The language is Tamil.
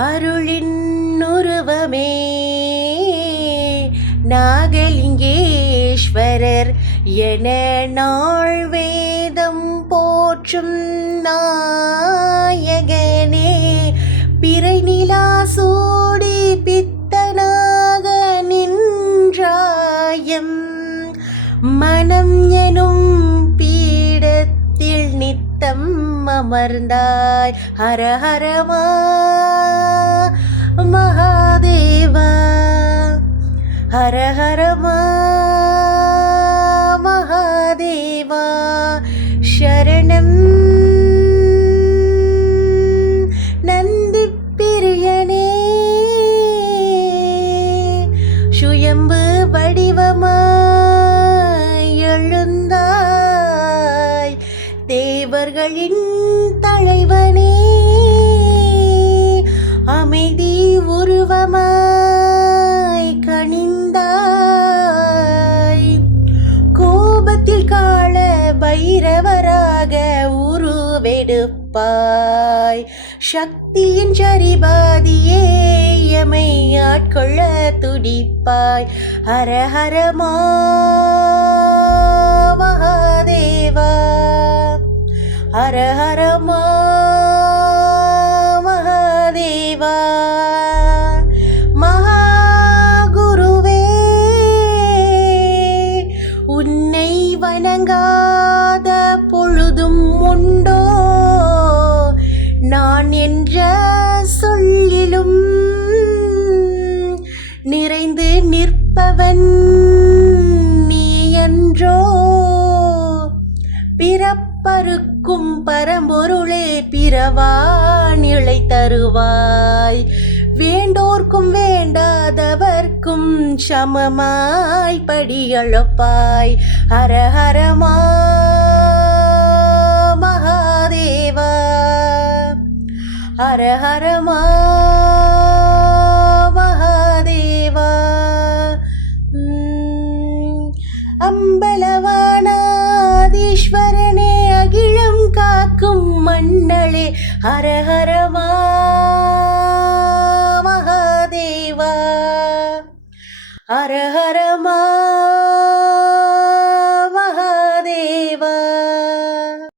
அருளின் உருவமே நாகலிங்கேஸ்வரர் என நாள் வேதம் போற்றும் நாயகனே பிறை நிலா சூடி பித்தனாக நின்றாயம் மனம் எனும் பீடத்தில் நித்தம் அமர்ந்தாய் ஹர ஹரமா மகாதேவா ஹர ஹரமா மகாதேவா சரணம் நந்தி பிரியனே சுயம்பு வடிவமாய் எழுந்தாய் தேவர்களின் தலைவனே அமைதி உருவமாய் கனிந்தாய் கோபத்தில் காள பைரவராக உருவெடுப்பாய் சக்தியின் சரிபாதியே எமை ஆட்கொள்ள துடிப்பாய் ஹர ஹரமா மகாதேவா ஹர ஹரமா மகாதேவா மகாகுருவே உன்னை வணங்காத பொழுதும் உண்டோ நான் என்ற சொல்லிலும் நிறைந்து நிற்பவன் நீ என்றோ பிறப்பருக்கும் பரம்பொருளே பிறவா நிலை தருவாய் வேண்டோர்க்கும் வேண்டாதவர்க்கும் சமமாய் படியளப்பாய் ஹர ஹரமா மகாதேவா ஹர ஹரமா மகாதேவா அம்பலவானாதீஸ்வரனே அகிலம் காக்கும் மண்ணளே ஹர ஹரமா